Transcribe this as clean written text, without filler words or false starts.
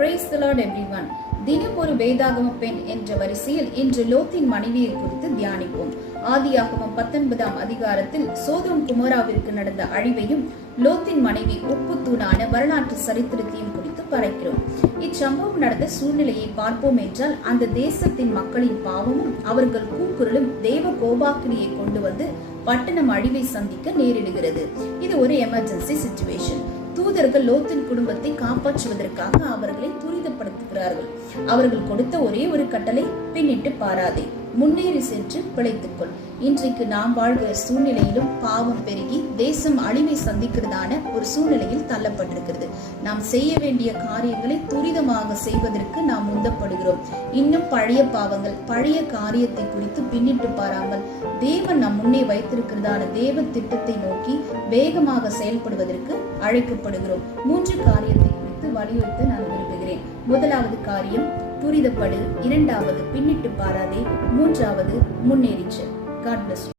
Praise the Lord everyone. தினம் ஒரு வேதாகம பெண் என்ற வரிசையில் இன்று லோத்தின் மனைவியை குறித்து தியானிப்போம். ஆதியாகமம் 19ஆம் அதிகாரத்தில் சோதோம் குமோராவிற்கு நடந்த அழிவையும் லோத்தின் மனைவி உப்பு தூணான வரலாற்று சரித்திரத்தையும் குறித்து பார்க்கிறோம். இச்சம்பவம் நடந்த சூழ்நிலையை பார்ப்போம் என்றால் அந்த தேசத்தின் மக்களின் பாவமும் அவர்கள் கூக்குரலும் தேவ கோபாக்கினியை கொண்டு வந்து பட்டணம் அழிவை சந்திக்க நேரிடுகிறது. இது ஒரு எமர்ஜென்சி சிச்சுவேஷன். தூதர்கள் லோத்தின் குடும்பத்தை காப்பாற்றுவதற்காக அவர்களை துரிதப்படுத்துகிறார்கள். அவர்கள் கொடுத்த ஒரே ஒரு கட்டளை, பின்னிட்டு பாராதே, முன்னேறி சென்று பிழைத்துக்கொள். இன்றைக்கு நாம் வாழ்கிற சூழ்நிலையிலும் பாவம் பெருகி தேசம் அழிவை சந்திக்கிறதான ஒரு சூழ்நிலையில் தள்ளப்பட்டிருக்கிறது. நாம் செய்ய வேண்டிய காரியங்களை துரிதமாக செய்வதற்கு நாம் உந்தப்படுகிறோம். இன்னும் பழைய பாவங்கள், பழைய காரியத்தை குறித்து பின்னிட்டு பாராமல் தேவன் நம் முன்னே வைத்திருக்கிறதான தேவ திட்டத்தை நோக்கி வேகமாக செயல்படுவதற்கு அழைக்கப்படுகிறோம். 3 காரியத்தை குறித்து வலியுறுத்த நான் விரும்புகிறேன். முதலாவது காரியம், துரிதப்படு. 2வது, பின்னிட்டு பாராதே. 3வது, முன்னேறிச்சு. God bless you.